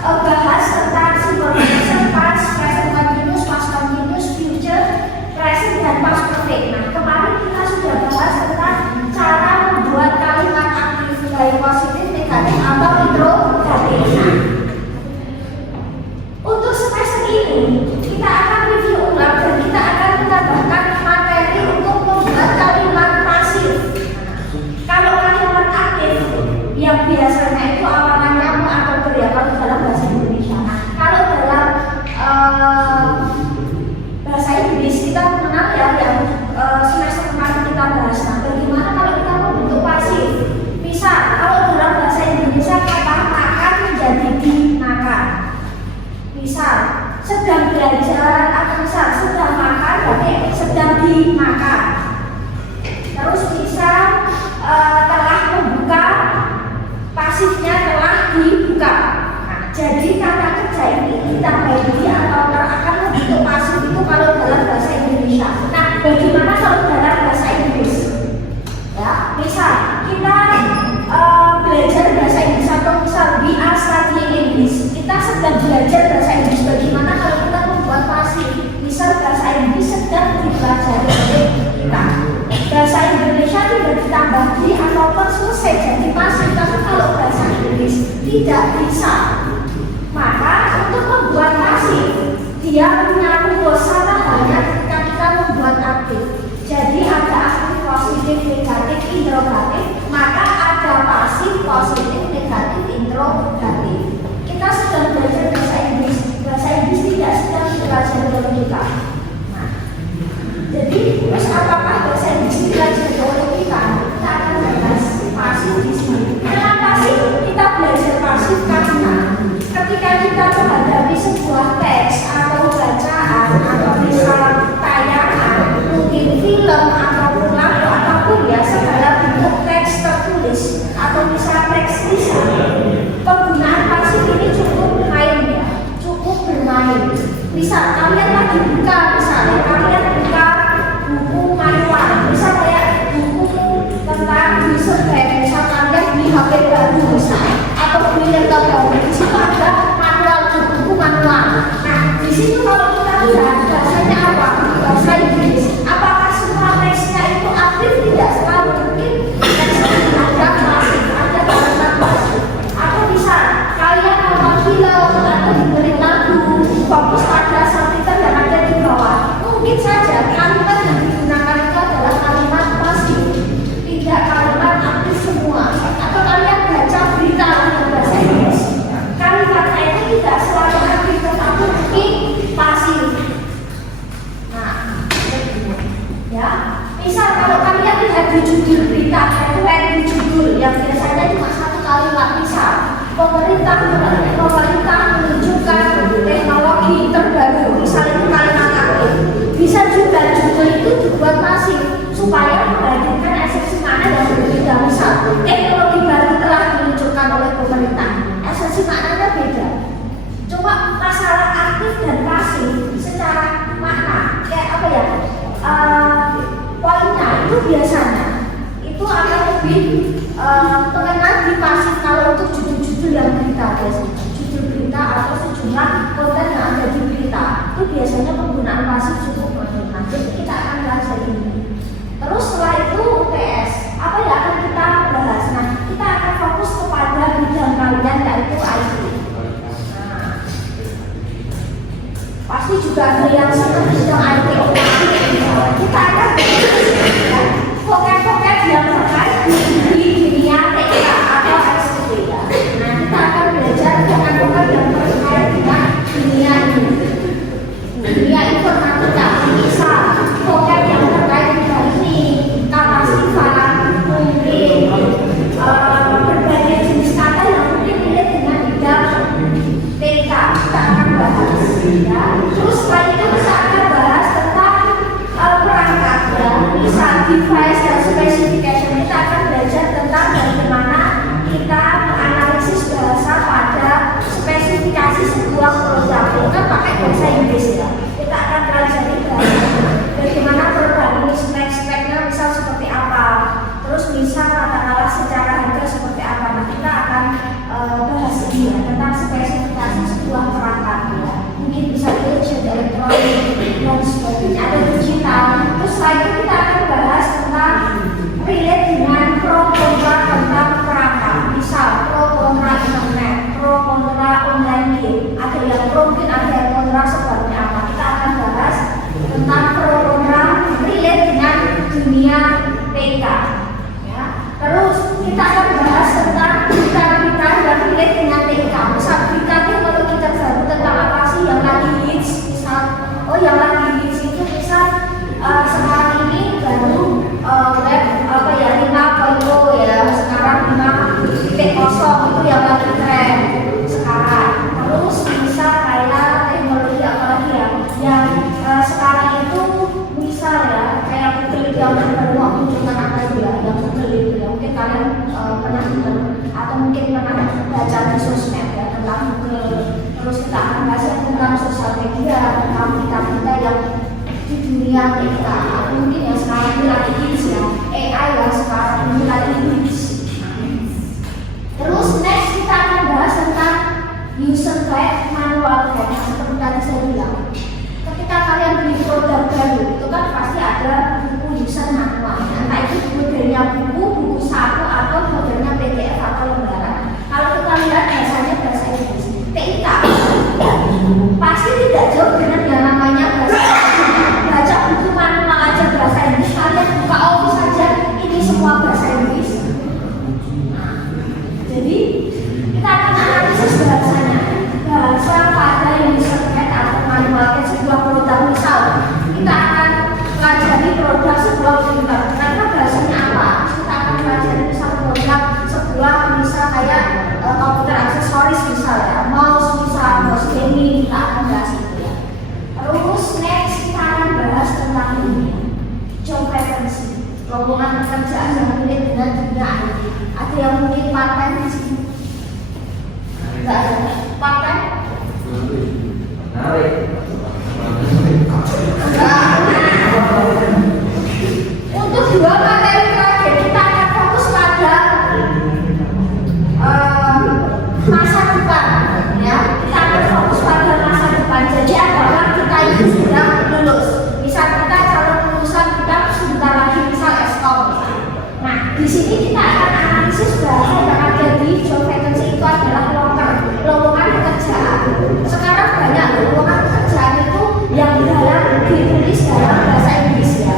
bahas tentang simple present, past, present continuous, past continuous, future, present, dan past perfect. Nah, kemarin kita sudah bahas tentang cara membuat kalimat aktif baik positif, negatif, atau interrogatif. Nah, untuk semester ini kita akan review ulang dan kita akan menambahkan materi untuk membuat kalimat pasif. Kalau kalimat aktif yang biasanya itu awalannya atau beri kalau dalam bahasa Indonesia. Nah, kalau dalam bahasa Inggris kita mengenal ya yang semester kemarin kita bahas. Nah, bagaimana kalau kita membentuk pasif? Misal kalau dalam bahasa Indonesia kata makan menjadi dimakan. Misal sedang belajar atau misal sedang makan berarti sedang dimakan. Terus misal telah membuka, pasifnya telah dibuka. Nah, jadi kata kerja ini ditambah di atau akan membentuk pasif itu kalau dalam bahasa Indonesia. Nah, bagaimana kalau dalam bahasa Inggris? Ya, misal kita belajar bahasa Inggris atau misal we are studying English. Kita sedang belajar bahasa Inggris. Bagaimana kalau kita membuat pasif? Misal bahasa Inggris sedang dipelajari oleh kita. Bahasa Indonesia tidak ditambah di atau selesai jadi pasif. Tapi kalau bahasa Inggris tidak bisa, maka untuk membuat pasif dia punya rumus sama halnya ketika kita membuat aktif. Jadi ada aktif positif, negatif, interrogatif, maka ada pasif positif, negatif, interrogatif. Kita sedang belajar bahasa Inggris tidak sedang dipelajari oleh kita. Nah, jadi terus apakah bahasa Inggris dipelajari oleh kita? Kita akan bahas pasif di sini. Kenapa sih kita belajar pasif? Karena ketika kita menghadapi sebuah teks atau bacaan atau misal tayangan, mungkin film ataupun lagu ataupun ya segala bentuk teks tertulis atau misal teks lisan, penggunaan pasif ini cukup main ya, cukup bermain. Misal kalian lagi buka, misalnya kalian buka buku manual, misal kayak buku tentang user guide, misal kalian di HP baru misalnya atau di laptop baru, di situ ada manual, buku manual. Nah, di situ kalau kita lihat bahasanya apa? Bahasa Inggris. Apakah semua teksnya itu aktif? Tidak selalu. Mungkin teksnya ada pasif, ada kalimat pasif. Atau misal kalian nonton film atau dengerin lagu, fokus pada subtitle yang ada di bawah. Mungkin saja kalimat yang digunakan itu adalah kalimat pasif, tidak kalimat aktif semua. Atau kalian baca berita dalam bahasa Inggris, kalimatnya itu tidak selalu aktif tetapi mungkin pasif. Nah, ya, misal kalau kalian lihat di judul berita, itu di judul yang biasanya cuma satu kalimat, misal pemerintah menunjukkan teknologi terbaru, misal itu kalimat aktif. Bisa juga judul itu dibuat pasif supaya menghadirkan esensi makna yang berbeda. Misal teknologi baru telah diluncurkan oleh pemerintah, esensi maknanya beda. Cuma masalah aktif dan pasif secara makna kayak apa ya, poinnya itu biasanya itu akan lebih mengenal di pasif kalau untuk judul-judul yang berita, biasanya judul berita atau sejumlah konten yang ada di berita itu biasanya penggunaan pasif cukup modern. Jadi kita akan bahas hari ini. Terus setelah itu UTS apa yang akan kita bahas? Nah, kita akan fokus kepada bidang kalian yaitu IT. Nah, pasti juga ada yang senang bidang IT. Kita akan bahas vocab-vocab yang terkait di dunia TK atau SD. Nah, kita akan belajar vocab-vocab yang terkait dengan dunia ini, dunia informatika. Misal vocab yang terkait dengan ini, kata sifat, mungkin berbagai jenis kata yang mungkin relate dengan bidang TK. Kita akan bahas ya. Terus setelah itu kita akan bahas tentang perangkat ya, misal device dan specification. Kita akan belajar tentang bagaimana kita menganalisis bahasa pada spesifikasi sebuah produk. Kita pakai bahasa Inggris ya. Kita akan pelajari bahasa bagaimana produk ini spek-speknya misal seperti apa. Terus misal katakanlah secara harga seperti apa. Nah, kita akan bahas ini ya tentang spesifikasi tentang sosial media, tentang kita yang di dunia kita. Mungkin yang sekarang ini lagi hits ya, AI yang sekarang ini lagi hits. Terus next kita akan bahas tentang user guide, manual guide. Seperti tadi saya bilang, ketika kalian beli produk baru itu kan pasti ada buku user manual. Entah itu modelnya buku saku atau modelnya PDF atau lembaran. Kalau kita lihat bahasanya bahasa Inggris, TIK pasti tidak jauh dengan yang namanya bahasa Inggris. Baca buku manual aja bahasa Inggris, kalian buka Office saja ini semua bahasa Inggris. Jadi kita akan analisis bahasanya, bahasa pada user guide atau manual guide sebuah produk. Misal kita akan pelajari produk sebuah printer, karena bahasanya apa? Kita akan pelajari misal produk sebuah misal kayak komputer aksesoris misalnya, mouse misal, mouse gaming, kita akan bahas itu ya. Terus next kita akan bahas tentang ini, job vacancy, lowongan pekerjaan yang mirip dengan dunia IT. Ada yang mungkin part-time di sini? Enggak ada. Part-time? Untuk dua materi terakhir kita akan fokus pada masa depan, ya. Kita akan fokus pada masa depan. Jadi adalah kita ini sudah lulus. Misal kita calon lulusan kita sebentar lagi misal S.Com. Nah, di sini kita akan analisis bahasa yang ada di job vacancy itu adalah lowongan pekerjaan. Sekarang banyak lowongan pekerjaan itu yang ditulis dalam bahasa Inggris ya.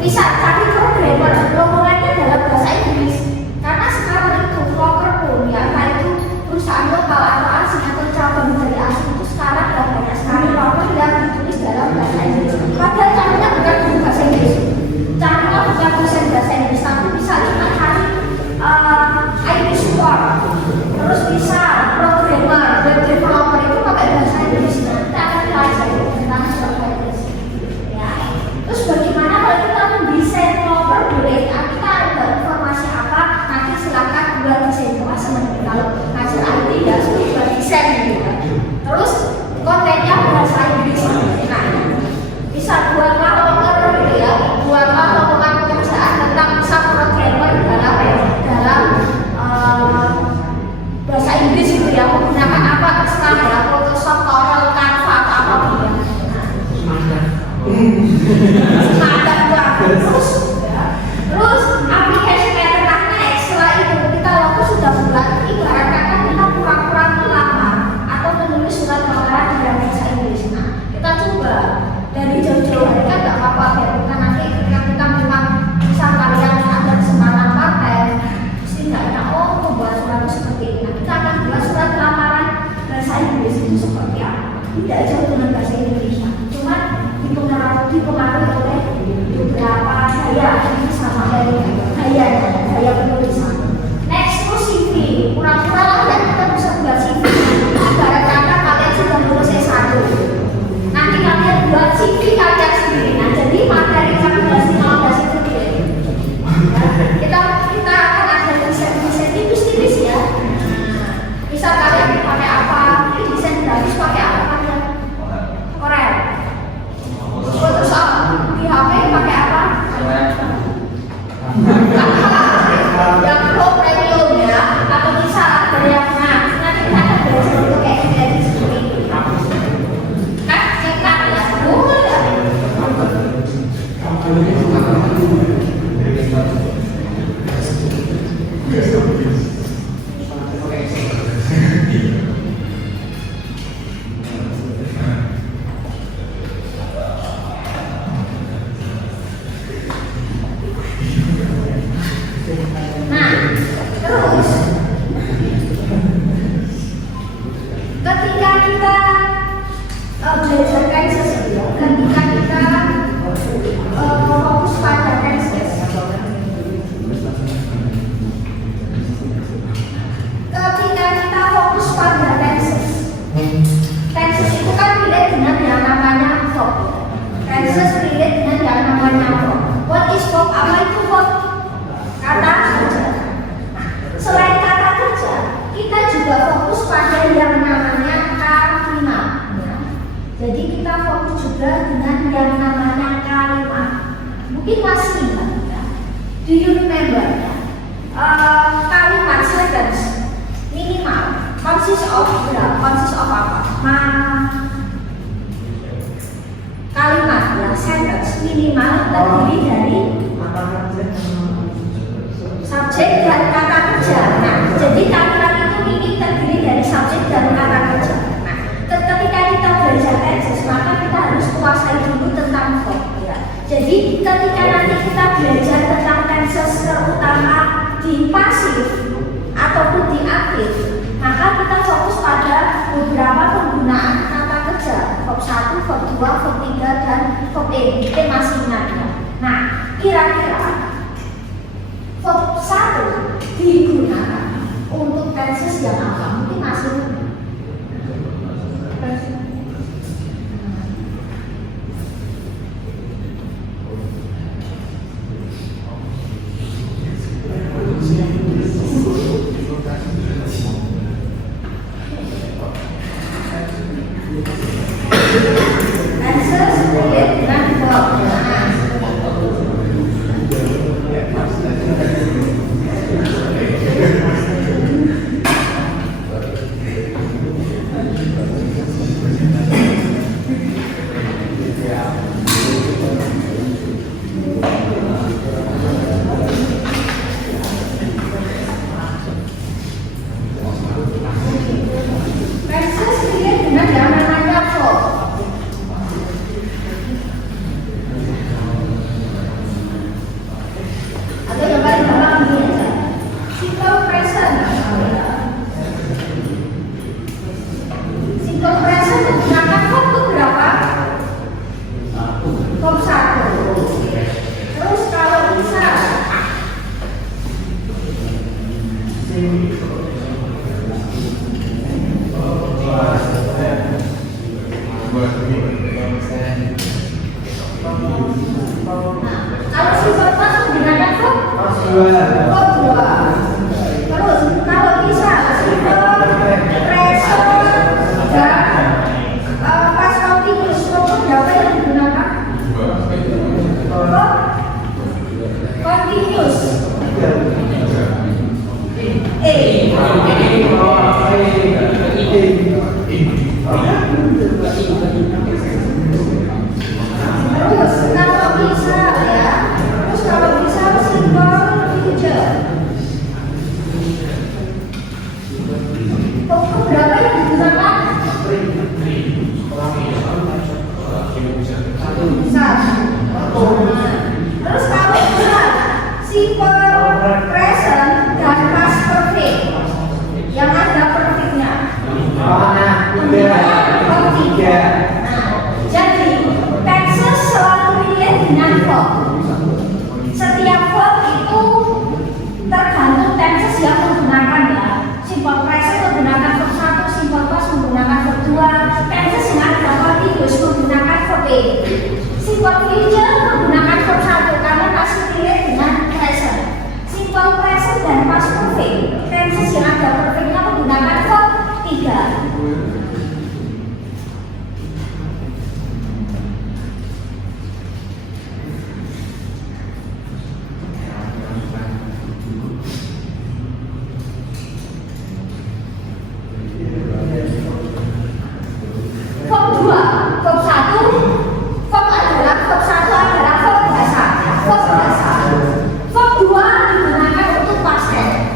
Bisa cari programmer, lowongannya dalam bahasa Inggris. Karena sekarang itu broker pun ya, entah itu perusahaan lokal atau asing atau cabang dari asing itu sekarang banyak sekali lowongan yang ditulis dalam bahasa Inggris. Padahal caranya bukan bahasa Inggris. Caranya bukan bahasa Inggris, tapi bisa kita cari IT support, terus bisa programmer, web developer itu pakai bahasa Inggris. Kita akan pelajari tentang job vacancy. Ya. Terus bagaimana kalau kita mendesain logo boleh? Kita ada informasi apa? Nanti silakan buat desain teman-teman. Kalau ngajar IT ya sudah buat desain gitu. Terus kontennya bahasa Inggris. Nah, bisa buatlah logo gitu ya, buatlah lowongan pekerjaan tentang bisa programmer dalam bahasa Inggris gitu ya, menggunakan apa terserah ya, Photoshop, Corel, Canva atau apapun ya. Semangat banget. Terus aplikasi ternaknya setelah itu kita waktu sudah buat, ibarat kata kita kurang-kurang melamar atau menulis surat lamaran dalam bahasa Inggris. Nah, kita coba dari jauh-jauh hari kan nggak apa-apa ya, kita nanti ketika kita memang bisa kalian ada kesempatan pakai setidaknya membuat surat seperti ini. Nah, kita akan buat surat lamaran bahasa Inggris itu seperti apa? Tidak jauh dengan bahasa Indonesia, cuma dipengaruhi oleh beberapa gaya sama gaya penulisan. Next itu CV, pura-pura lah ya kita bisa buat CV. Ibarat kata kalian sudah lulus S1, nanti kalian buat CV kalian sendiri. Nah, jadi materi kami bahas 15 itu dia. Kita akan ada desain tipis-tipis ya. Bisa kalian pakai apa? Desain grafis pakai apa? Corel. Photoshop di HP pakai apa? Yang Pro Premium ya, atau bisa ada yang nanti kita akan belajar untuk edit seperti itu. Kan cetak ya, boleh ya. Nah, terus ketika kita belajar Kansas, ketika kita fokus pada Kansas, Kansas itu kan relate dengan yang namanya verb. Kansas relate dengan yang namanya verb. What is verb? Apa itu verb? Kata kerja. Selain kata kerja, kita juga fokus pada yang namanya kalimat. yang namanya kalimat. Mungkin masih ingat ya. Do you remember ya? Kalimat sentence minimal consist of apa? Kalimat ya sentence minimal terdiri dari subjek dan kata kerja. Nah, jadi kalimat itu ini terdiri dari subjek dan kata kerja. Nah, ketika kita belajar tenses, maka kita harus kuasai dulu tentang verb ya. Jadi ketika nanti kita belajar tentang tenses terutama di pasif ataupun di aktif, maka kita fokus pada beberapa penggunaan kata kerja, verb 1, verb 2, verb 3 dan verb E masih ingat ya. Nah, kira-kira verb 1 digunakan untuk tenses yang apa? Mungkin masih tenses relate dengan verb. Tenses relate dengan yang namanya verb. Atau yang paling gampang ini aja. Simple present. Simple present menggunakan verb berapa? Verb 1. Terus kalau bisa kalau simple past menggunakan verb 2. Terus kalau bisa simple present dan past continuous verb berapa yang digunakan? Verb continuous. Terus kalau bisa ya, simple future. Verb berapa yang digunakan? 1. Terus kalau bisa simple present dan past perfect yang ada perfectnya. Verb 3. Jadi tenses selalu relate dengan verb. Setiap verb itu tergantung tenses yang menggunakan ya. Simple present menggunakan verb 1, simple past menggunakan verb 2, tenses yang ada continuous menggunakan verb E. Simple future menggunakan verb 1 karena masih relate dengan present. Simple present dan past perfect, tenses yang ada perfectnya menggunakan verb 3.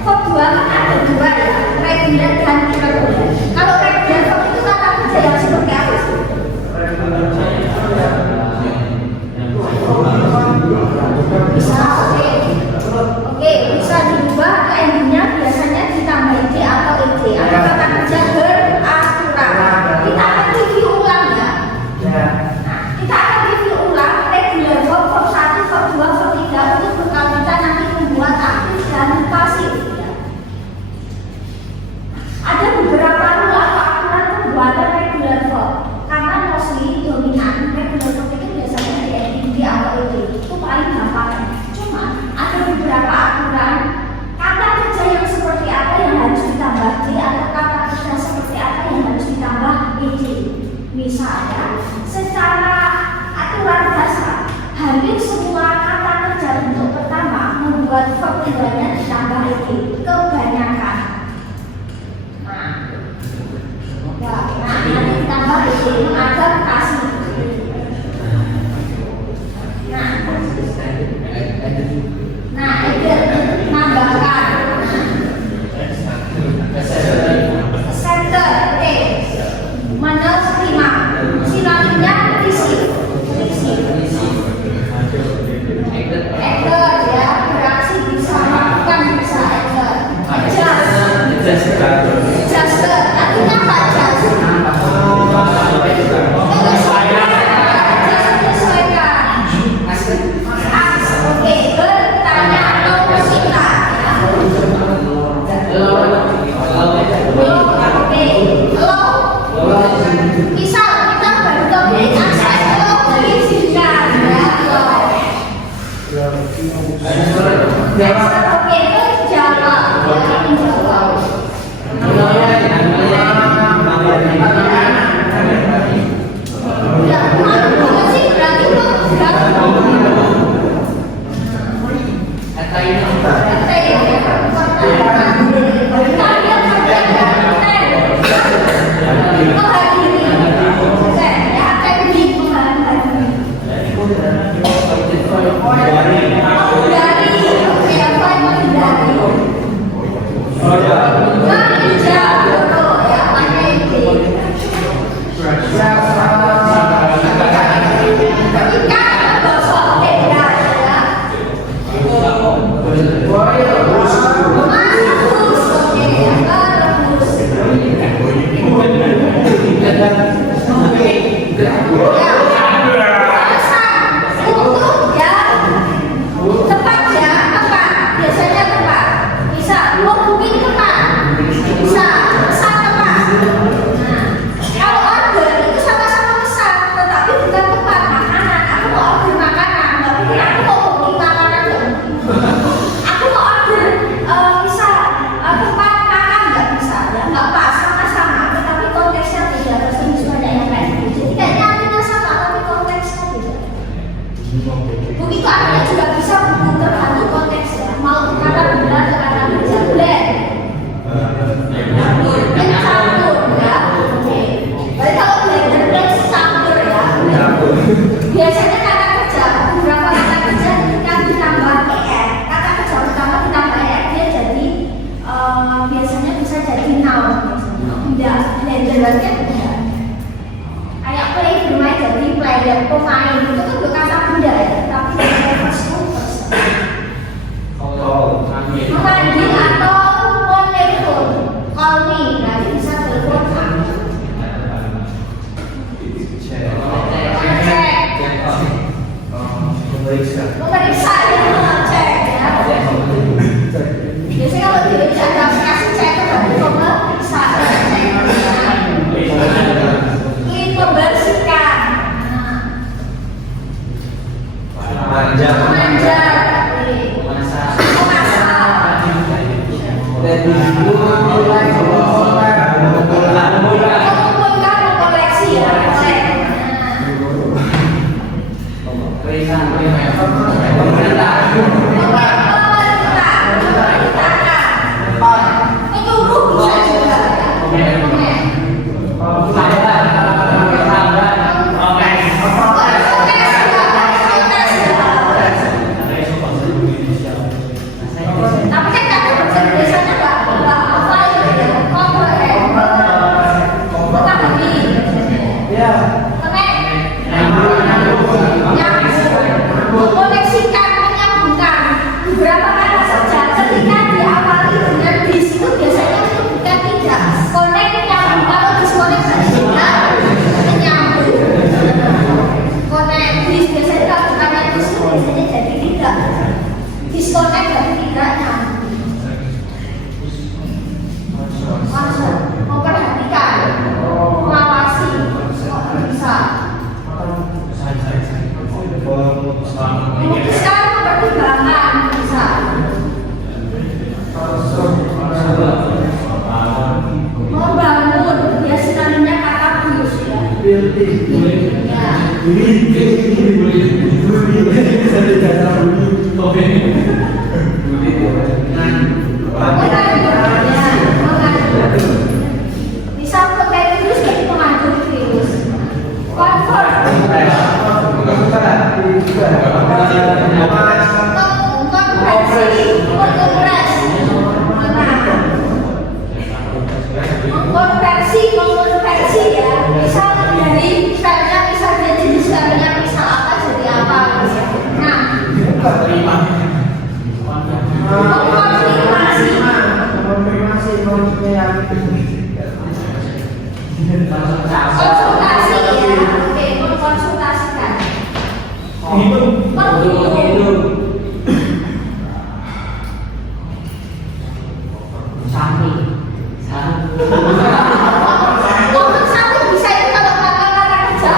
Verb 2 kan ada 2 ya, reguler dan irregular. Kalau reguler verb mengadaptasi. Menambahkan. Center, oke. Menerima. Sinonimnya receive. Actor ya, beraksi bisa melakukan bisa actor. Adjuster, artinya apa adjust? Oke, bertanya atau bersikap. Oke, lo. Misal kita baru topik akses lo berizinkan ya lo. Oke, menjawab ya menjawab. Ya, mana sih berarti lo biasanya kata kerja, beberapa kata kerja ketika ditambah er, kata kerja utama ditambah er, dia jadi biasanya bisa jadi noun biasanya. Tidak, blender-nya tidak. Kayak play bermain jadi player, pemain itu kan bukan kata benda ya, tapi person. Memanggil atau telepon, call me, berarti bisa telepon kamu. Memeriksa ya, cek ya. Biasanya kalau tidak ada kasih cek itu berarti memeriksa. Ini membersihkan. Memanjat. Memasak. Mengumpulkan, mengkoleksi ya. Menyuruh bisa juga tapi kan kata biasanya nggak apa ya, mengkoneksikan, menyambungkan beberapa kata saja ketika diawali dengan dis itu biasanya itu bukan tidak connect menyambung, kalau disconnect berarti tidak menyambung. Connect dis biasanya kalau bukannya dis itu biasanya jadi tidak disconnect berarti tidak nyambung. Maksud memperhatikan, mengawasi, kok bisa memutuskan, mempertimbangkan, bisa membangun, ya sinonimnya kata bius ya. Misal pemegang virus jadi pemandu virus. konversi ya. Misal dari misalnya misal jadi sekarangnya misal apa jadi apa gitu ya. Nah, konsultasi ya. Oke, mengkonsultasikan. Ngomong satu bisa itu kalau kata-kata kerja.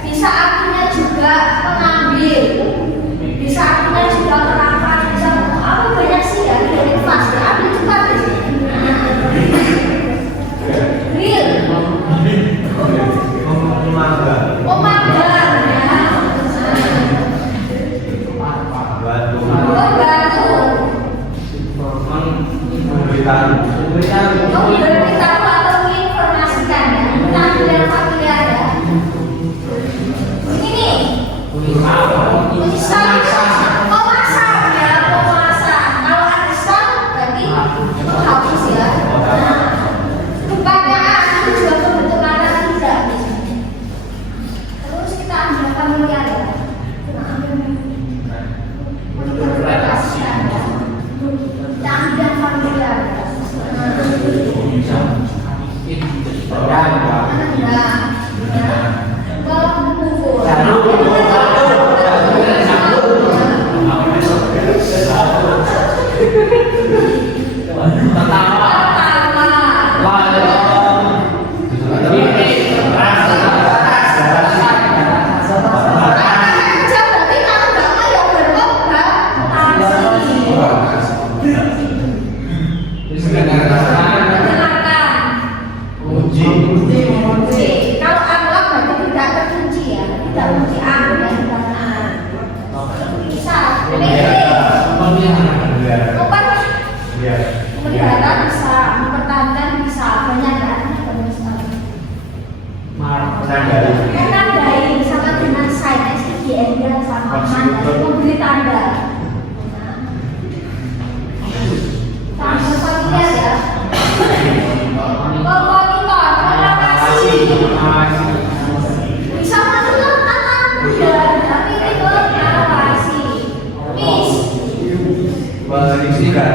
Bisa artinya juga pengambil, bisa artinya juga Membantu. Memberitahu atau menginformasikan ya. Kita ambil yang familiar ya. Ini. Misal memasak ya, memasak. Kalau arisan berarti itu habis ya. Nah, bukannya itu juga kebetulan tidak. Terus kita ambil familiar ya. Kita ambil menginterpretasikan ya. Kita ambil yang familiar. Kalau anggap berarti tidak terkunci ya, tidak kunci A ya, bukan A. Bisa, memelihara bisa, mempertahankan bisa, banyak ya. Menandai sama dengan sign SIGN sama memberi tanda. Tanda familiar ya. Bisa masuk anak muda, tapi itu awasi. Merindukan,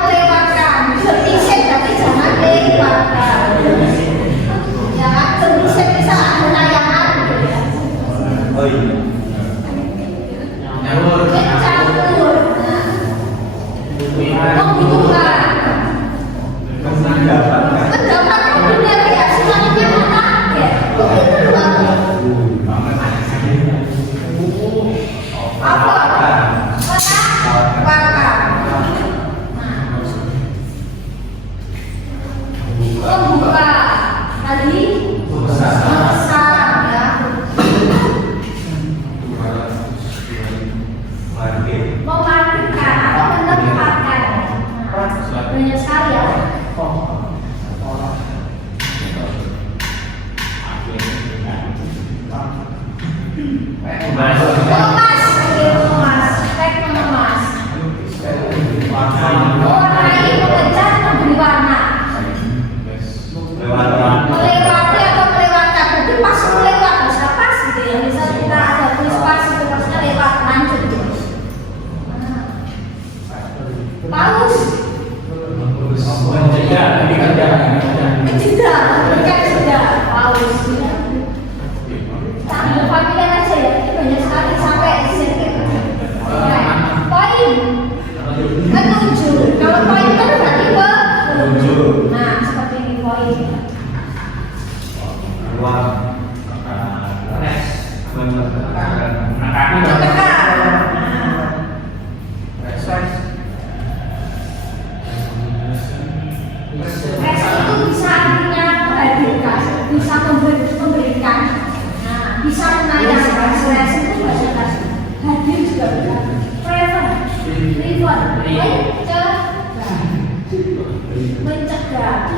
melewatkan. Berpisah tapi jangan lewatkan. Jangan berpisah bisa ada layangan. Campur. Membutuhkan. Mendapatkan benar ya, semuanya anak ya. Begitu apa? Membuka tadi memesan ya. Memandikan atau menempatkan. Banyak sekali ya. Mewarnai, mengecat, memberi warna. Melewati atau melewatkan, berarti pas melewat bisa pas gitu ya. Misal kita ada tulis pas itu pasnya lewat lanjut gitu. Paus. Tidak, bukan sudah paus. Sambil familiar aja ya, ini banyak sekali sampai sedikit. Poin menuju. Kalau poin kan berarti menuju. Nah, seperti ini poin. Itu bisa artinya menghadirkan, bisa memberikan, nah, bisa menayangkan. Stres itu bahasa kasih. Hadir juga bisa. Prevent, mencegah.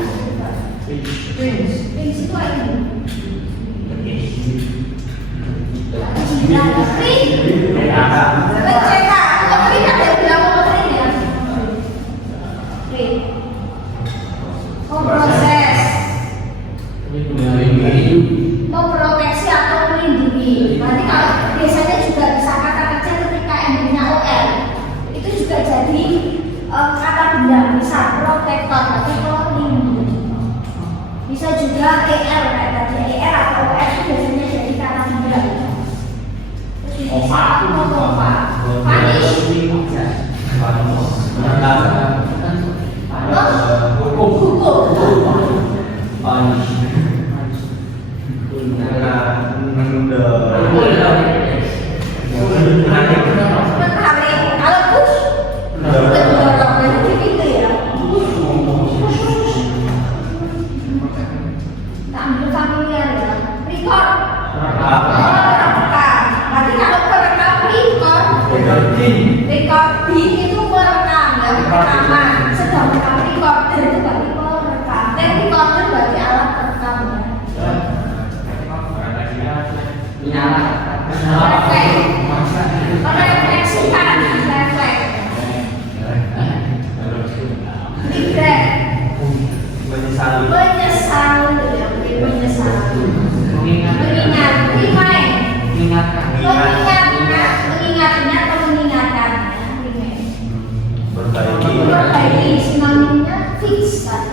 Things itu ini. Mencegah. Tapi kan dia bilang memberi ya. Memproses, memproteksi atau melindungi. Nanti kalau biasanya juga bisa kata kerja ketika endingnya OL itu juga jadi kata benda, bisa protektor tapi pelindung. Bisa juga ER kayak tadi ER atau OR itu biasanya jadi kata benda. Terus ini Recording itu merekam ya, rekaman. Sedang merekam, recorder itu berarti merekam. Dan recorder berarti alat rekam ya. Refleksikan, refleks. Regret. Menyesal ya, menyesal. Mengingat, mengingatnya atau mengingatkan perbaiki sinonimnya fix kan.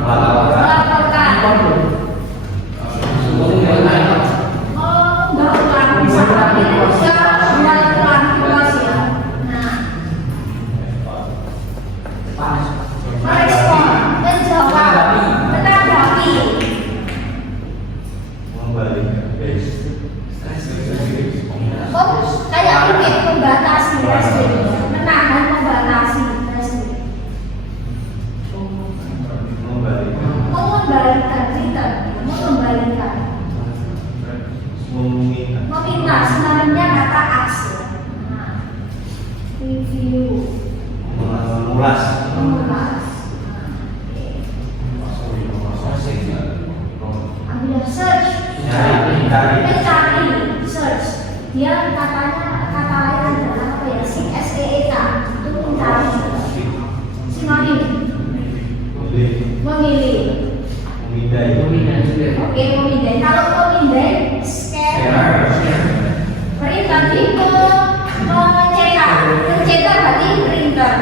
Melaporkan enggak ulang misalkan ini sudah ulang terus ya. Nah, merespon, menjawab, menanggapi. Oh, kayak mungkin membatasi respon, menahan, membatasi respon. Mengembalikan, mengembalikan. Meminta, sebenarnya kata aksi. Nah, review. Mengulas. Ambil search. Mencari, search. Dia katanya kata lain adalah apa ya? SEEK itu mencari. Sinonim. Memilih. Oke, memindai. Kalau memindai, scanner. Berarti tadi mencetak. Mencetak berarti printer.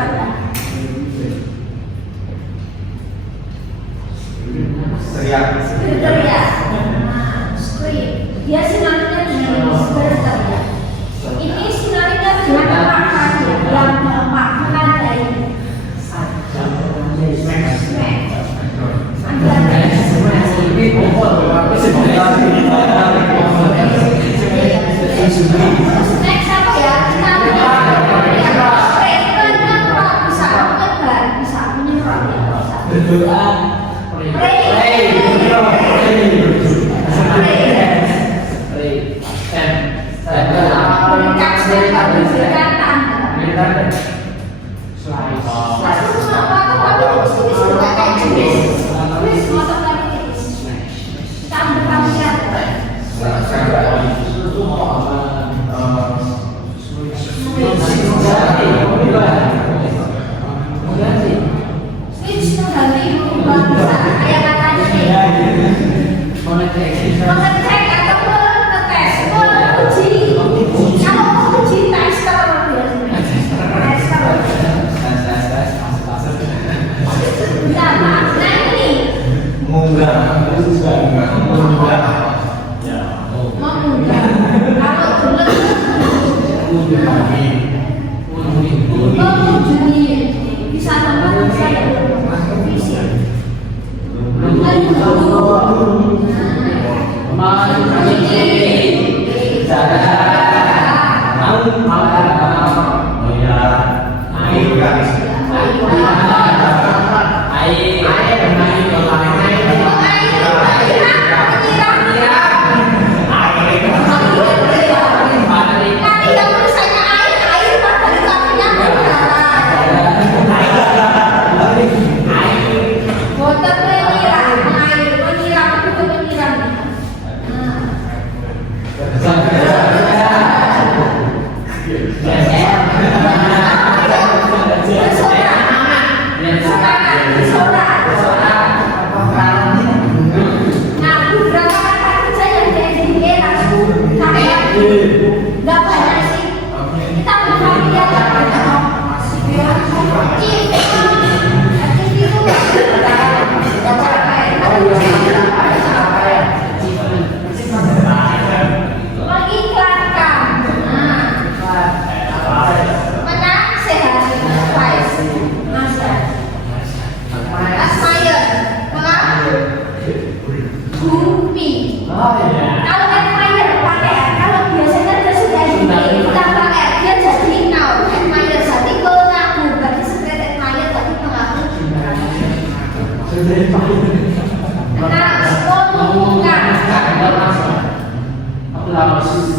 Teriak. Screen. Dia sinonimnya dengan teriak. Ini sinonimnya dengan apa ya? Yang lemah, menandai. Next apa ya? Kita bisa menyerap ya. Kalau admire pakai, kalau biasanya ada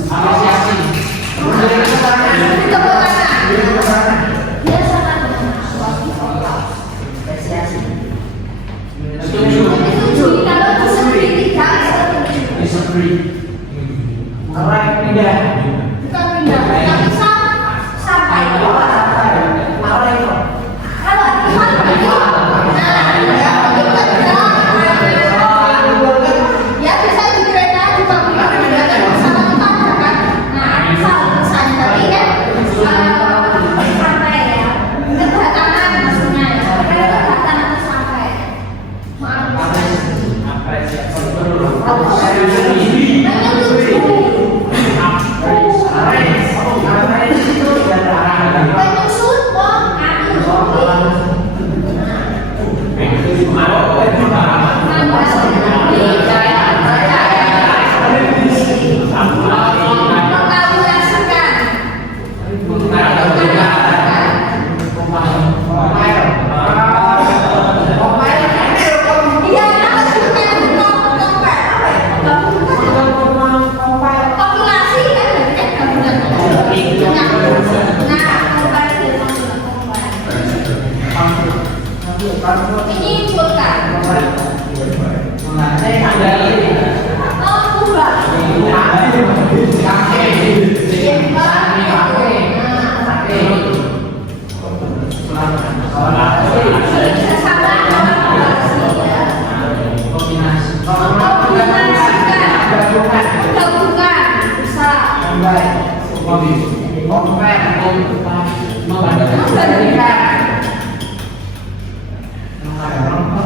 Apresiasi. Tepuk tangan. Dia sangat mengapresiasi vokal. Apresiasi. Setuju. Kalau disagree tidak setuju. Disagree. Alright, pindah. Bukan pindah, tapi sampai. Apa itu? Kalau ya bisa di kereta juga pindah sama kita kan. Nah, asal misalnya tadi kan sampai ya kedatangan maksudnya ya kedatangan itu sampai maaf menyusut kok ini bukan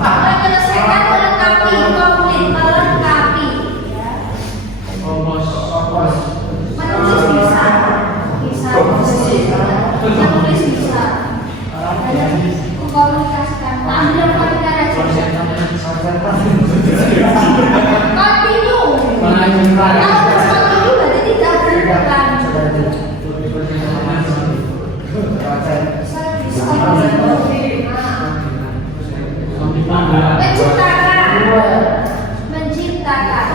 menyelesaikan melengkapi komplit melengkapi menulis bisa menulis bisa mengkomunikasikan ambil komunikasi continue kalau bersama berarti tidak berlanjut menciptakan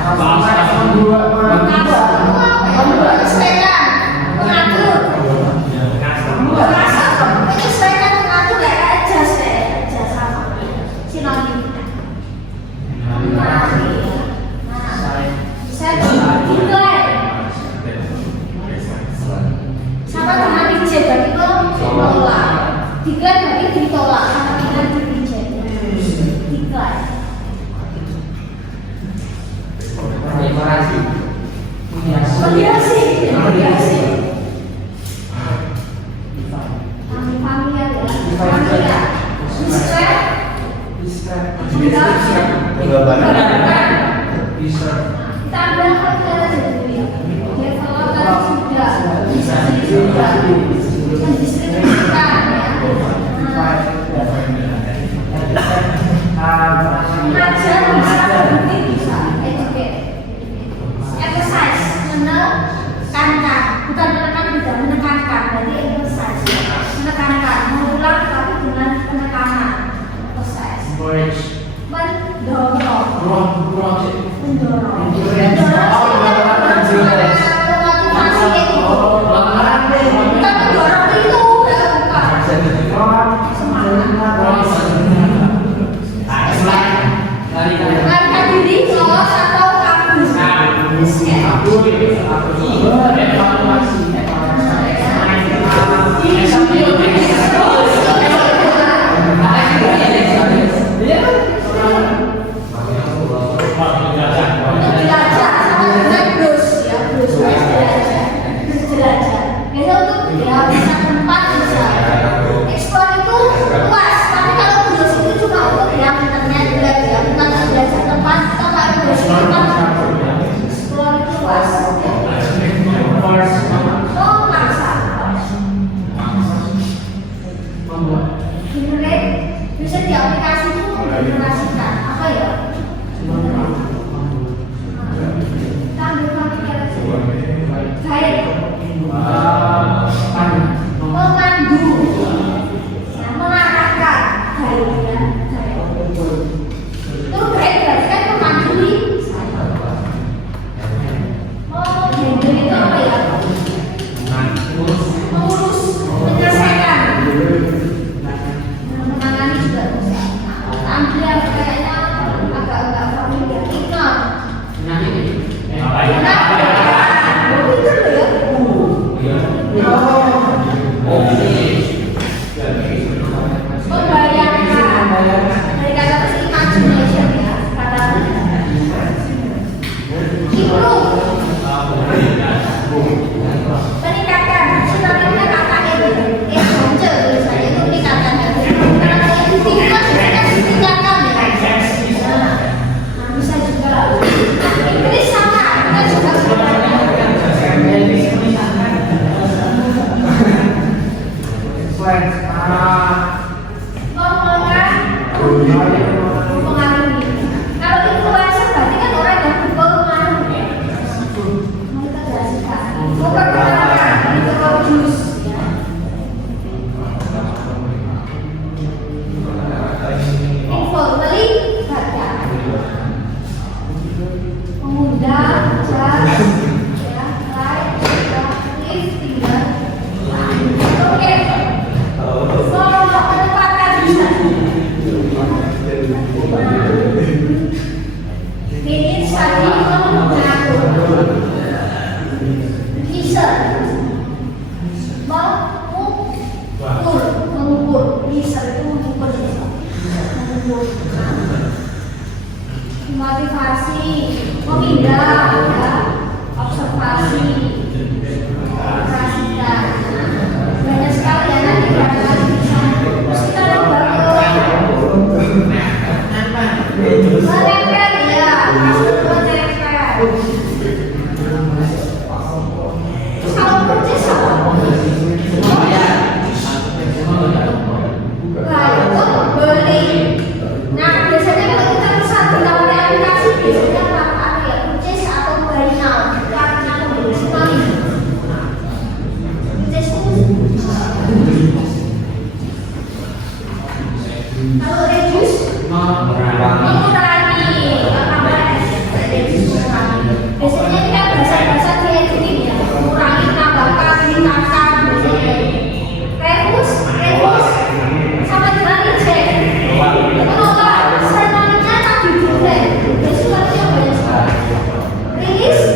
menyesuaikan mengatur kayak adjust sama sinonim bisa decline sama dengan reject berarti itu ditolak decline berarti ditolak sama dengan reject decline mediasi familiar ya familiar kita ambil kata dulu ya kalau tadi sudah mendistribusikan ya mengajar bisa berhenti bisa educate exercise menekankan bukan menekankan berarti exercise menekankan mengulang tapi dengan penekanan exercise mendorong motivasi itu bukan mendorong itu bukan melarikan diri lolos atau kabur bisa diaplikasi itu mengaplikasikan apa ya? Kita ambil pemikiran guide, memandu, mengarahkan guide ya, itu guide berarti kan memandui. Oh, guide itu apa ya? Memperkenalkan introduce ya. Informally baca. Mengundang, just, ya, like, please, tinggal. Oke. So, menempatkan bisa. Ini tadi mengatur. Bisa. Mengukur. Bisa itu mengukur. Mengukur. Motivasi, memindah, ya, observasi, operasikan. Banyak sekali ya nanti akan bisa. Terus kita coba menempel ya, masuk menempel. Terus kalau purchase apa? Itu beli. Nah biasanya kalau kita bisa ditawari aplikasi biasanya apa ya, purchase atau buy now. Karena lebih sekali. Purchase itu kalau reduce mengurangi biasanya kita bahasa-bahasa kreatif ya, mengurangi, tambahkan, ditambahkan biasanya. Reduce sama dengan reject. Menolak, sebenarnya tak di-declare. Itu artinya banyak sekali. Release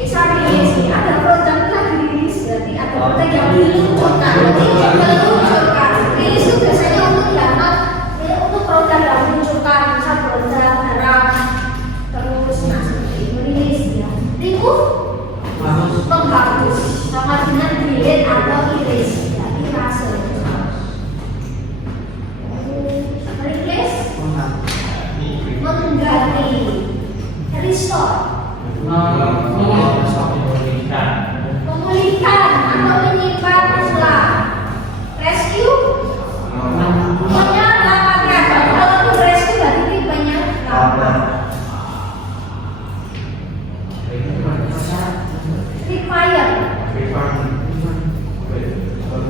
bisa rilis, ada produk lagi rilis, berarti ada produk yang diluncurkan. Berarti diluncurkan. Rilis itu biasanya untuk dianggap untuk produk yang diluncurkan, misal produk barang, terus nah seperti itu rilis ya. Remove menghapus, sama dengan delete atau erase, ya erase. Replace mengganti, restore memulihkan atau menyimpan ulang, rescue menyelamatkan. Kalau untuk rescue berarti tipenya require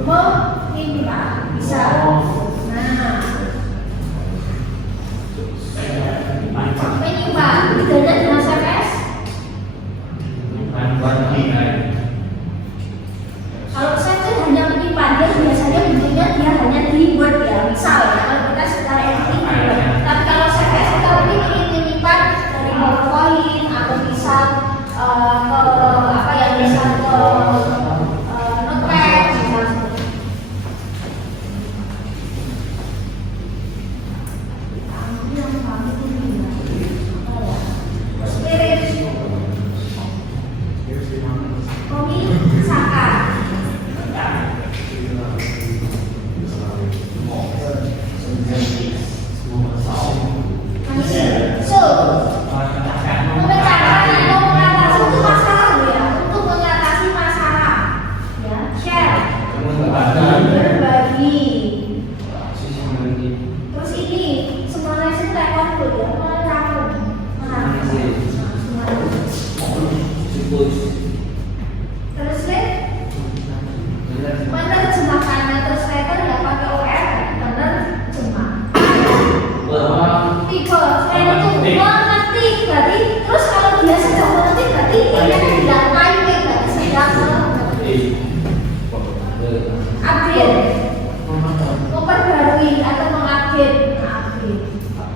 meminta bisa. Menyimpan bedanya dengan CPS. Kalau saya itu hanya menyimpan, dia biasanya bentuknya dia hanya di Word ya, misal ya, kalau kita secara editing Word. Tapi kalau CPS kita lebih ingin menyimpan dari PowerPoint atau bisa ke apa yang bisa ke Notepad misal seperti itu. Spirit memisahkan. So, memecahkan atau mengatasi itu masalah ya, untuk mengatasi masalah ya, share, berbagi. Terus ini semuanya itu kayak konflik ya, merangkum. Terus menerjemahkan, translator ya pakai OR, menerjemah. Tipe, saya itu mengerti berarti, terus kalau dia sedang mengerti berarti ini tidak typing, berarti sedang mengerti. Upgrade, memperbarui atau mengupdate.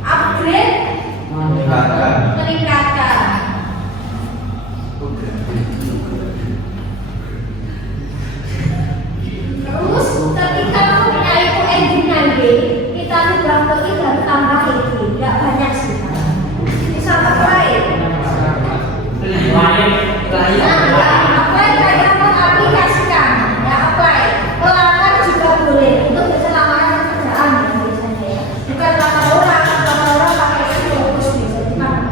Upgrade, meningkatkan. Terus ketika punya itu engine nanti kita tidak perlu tambah itu, tidak banyak sih. Misal apply, apply kayak mengaplikasikan, ya apply. Pelamar juga boleh, itu bisa lamaran pekerjaan ya biasanya ya. Bukan lamar orang pakai itu fokus biasanya.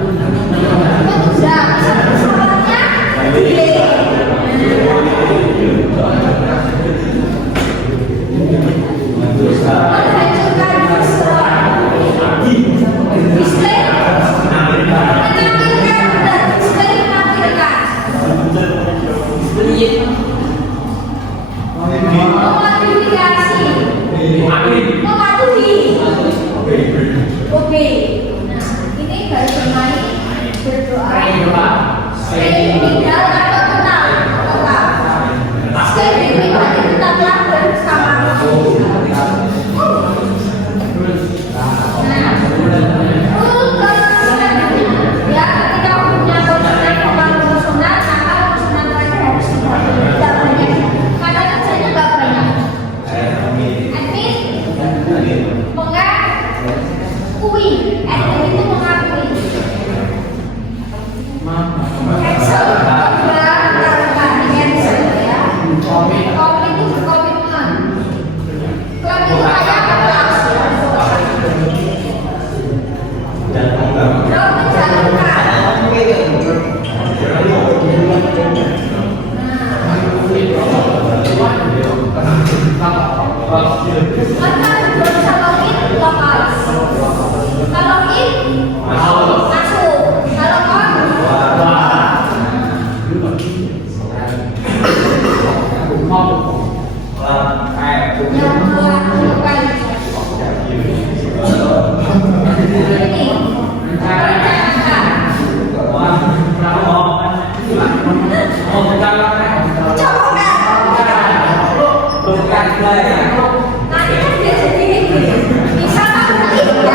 Bisa pesawatnya delay. Menghancurkan display, menampilkan dan display menampilkan. Memodifikasi, mematuhi. Oke. Nah, ini baru bermain berdoa. Tinggal atau tenang, tetap. Sekali pribadi tetaplah bersama. Nah, ya ketika punya konsonan vokal konsonan, maka konsonan terakhir harus tidak banyak. Kata kerjanya nggak banyak. Admin, mengakui, admin itu mengakui. Cancel, cancel ya. Komit itu berkomitmen. Klub itu kayak kelas ya. Klub menjalankan. Maka bisa login lokal. Kalau login masuk. Kalau on yang buat bukan ini percakapan. Nanti kan dia jadi bisa nanti kalau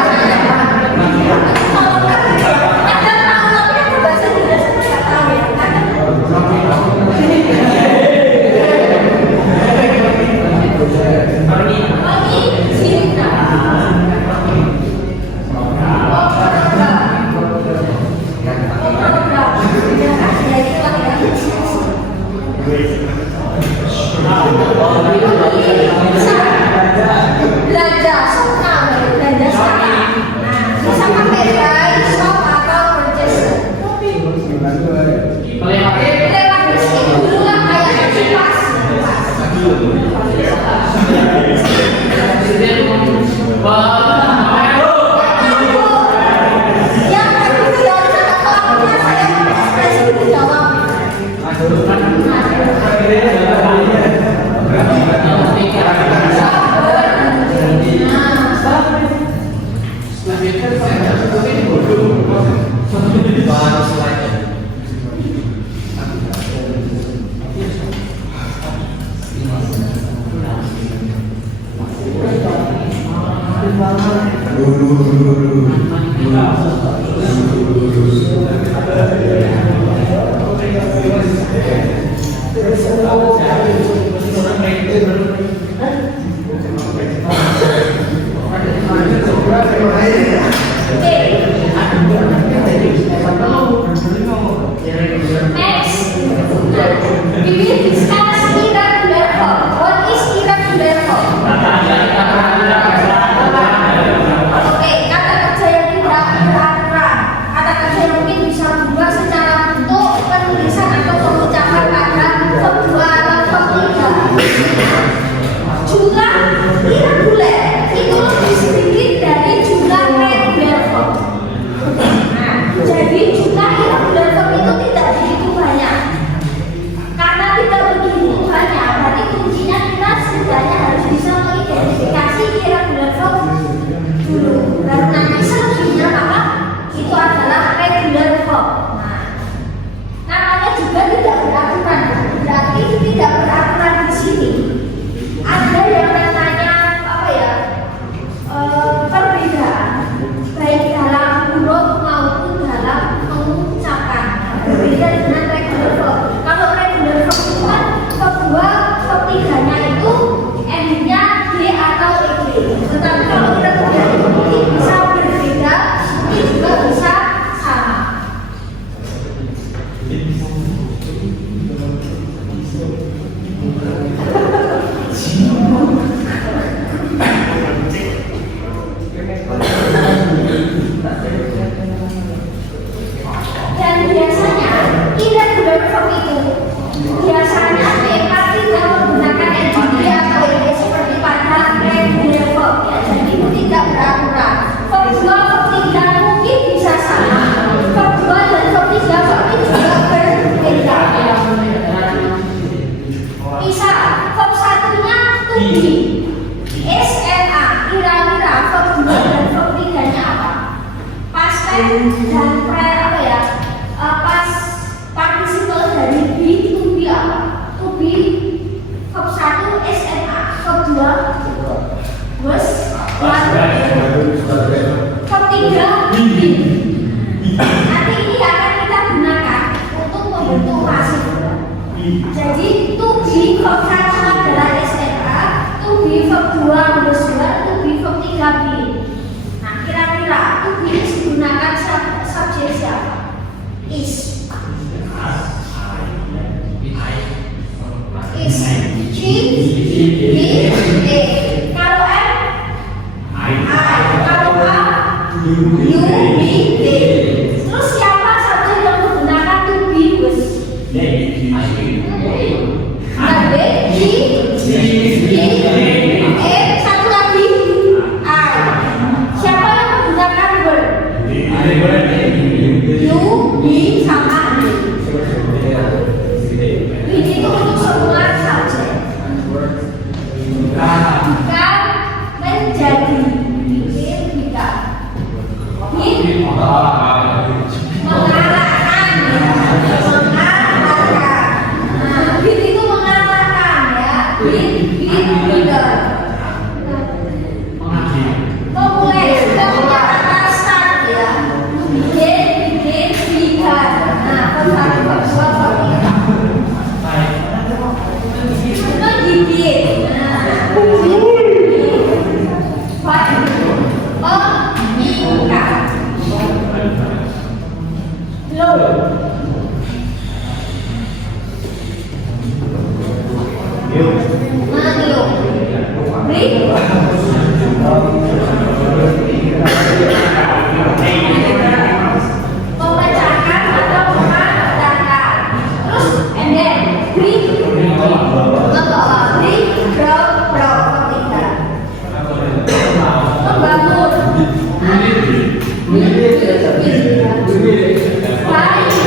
ada tahu bahasa Inggris nggak tahu ya belanja suka belanja suka bisa pakai buy shop atau purchase lewat mesin dulu lah kayak kipas yang tadi jawab kata-katanya saya ekspresi dijawab. Next, we will discuss irregular form. What is irregular form? Oke, kata kerja yang tidak beraturan. Kata kerja yang mungkin bisa berubah secara bentuk, penulisan atau pengucapan pada kedua atau ketiga. Jumlah irregular itu lebih sedikit dari jumlah regular form. Nah, jadi jumlah irregular form itu tidak begitu banyak. Karena tidak begitu banyak, berarti kuncinya kita setidaknya harus bisa mengidentifikasi irregular form dulu. Baru nanti selebihnya maka itu adalah regular form. Nah, namanya juga tidak beraturan. Berarti tidak beraturan di sini. Ada yang namanya apa ya? Perbedaan baik dalam huruf maupun dalam dan apa ya, pas partisiple dari be to be apa? To be verb 1 SMA, verb 2 was, verb 3 be. Nanti ini akan kita gunakan untuk membentuk pasif. Jadi to be verb 1 adalah SMA, to be verb 2 was 2, to be verb 3 be. Nah, kira-kira to be digunakan subjek siapa? Is. Is. She. He. They. Kalau M, I. Kalau A, you, me, they. Terus siapa subjek yang menggunakan to be was? Satu lagi I. Siapa yang menggunakan word? You, me, sama me. Ini itu untuk semua subjek. Kan menjadi bikin kita. Ini mengarahkan. Nah, bit itu mengarahkan ya. Bit leader. Memulai sudah menyatakan start ya. Bikin, bikin. Nah, persatu berdua bertiga. Menggigit. Mengikat. Blow. Meniup. Beri. Memecahkan atau memecahkan. Terus and then beri. Membawa. Beri. Drop. Ketiga. Membangun. Baik.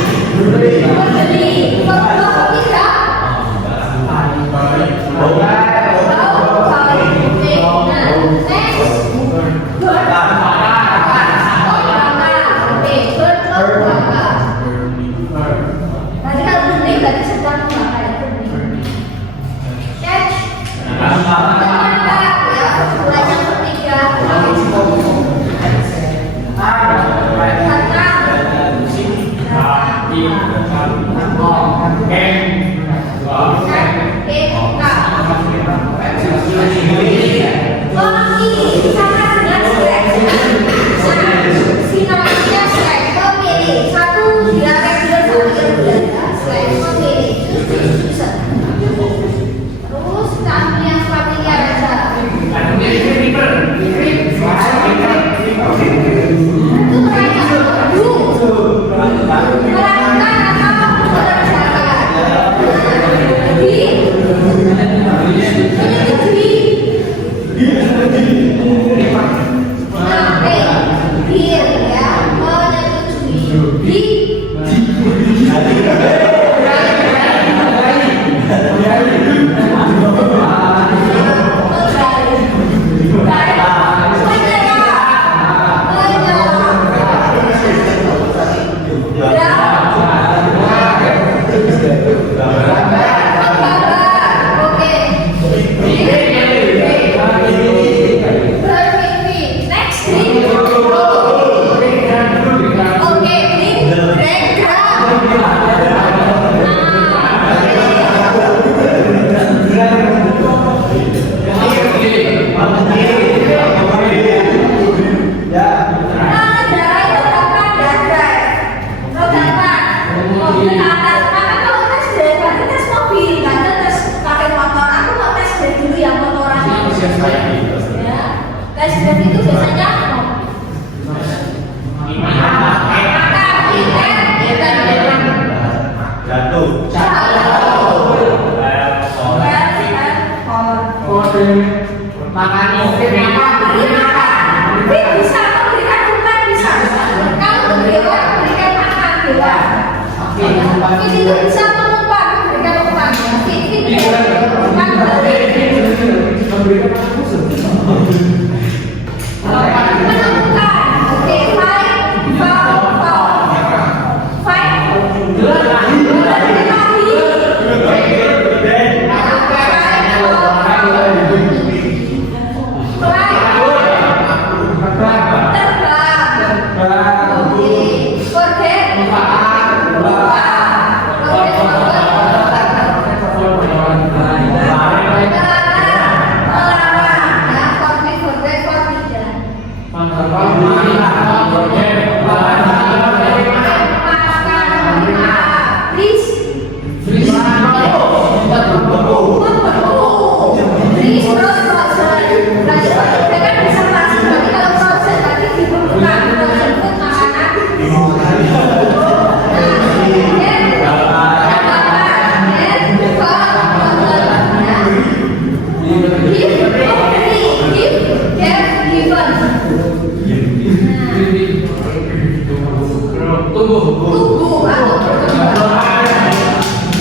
Tubuh atau perkembangan.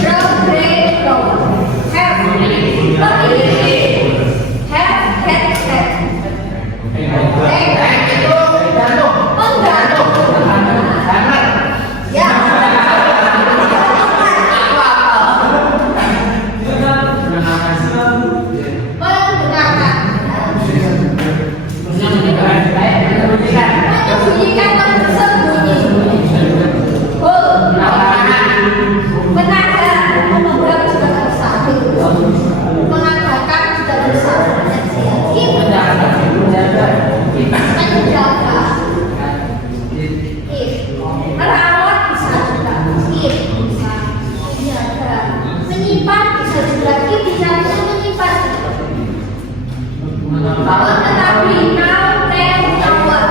Brown, grey, brown. Have, memiliki. Have, have. Ya. Menyembunyikan tersembunyi. Menahan, memegang juga bisa. Mengatakan juga bisa. Menjaga. Merawat bisa juga. Bisa. Menjaga. Menyimpan bisa juga. Bisa menyimpan. Tetapi now then awal.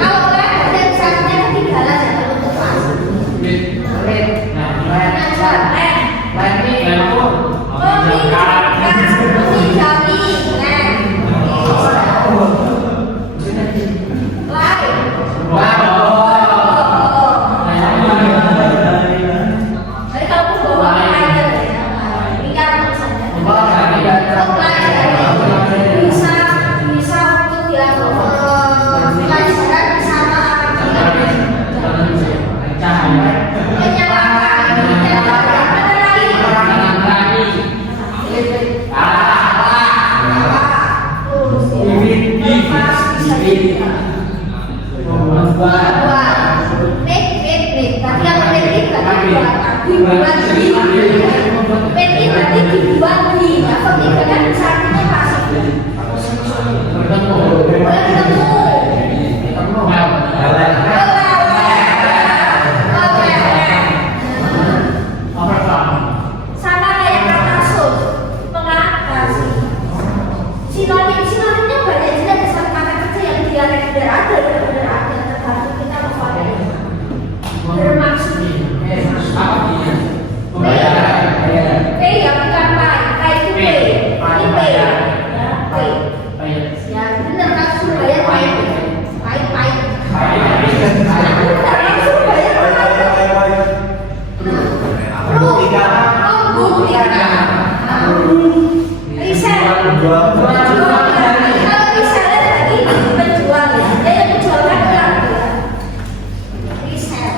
Kalau kan dan saatnya ketinggalan jangan untuk pas. Sinonimnya banyak juga besar kata kerja yang ada tergantung kita memahami. Bermaksud P ya bukan pai itu P ini P ya P ya benar kan Surabaya pai benar kan Surabaya pai riset kalau risetnya tadi penjual ya ada yang menjualkan kan riset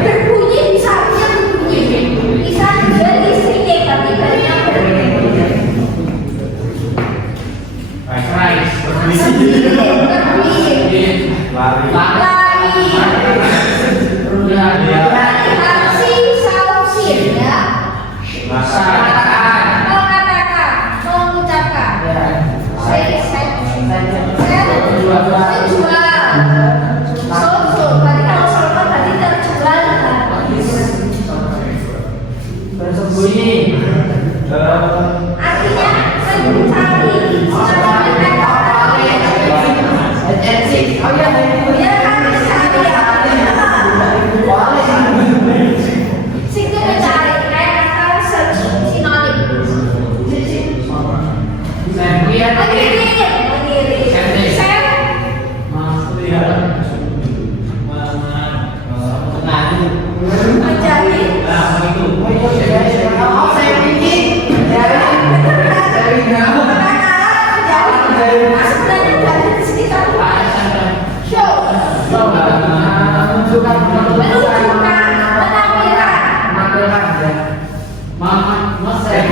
berbunyi bisa jadi istrinya tapi banyak aksi sausin ya mengatakan mengucapkan saya menjual sold tadi kalau sold tadi terjual artinya mencari ya kan mencari menunjukkan menampilkan ya. Mas saya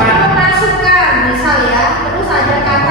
Memasukkan, misal ya, terus ada kata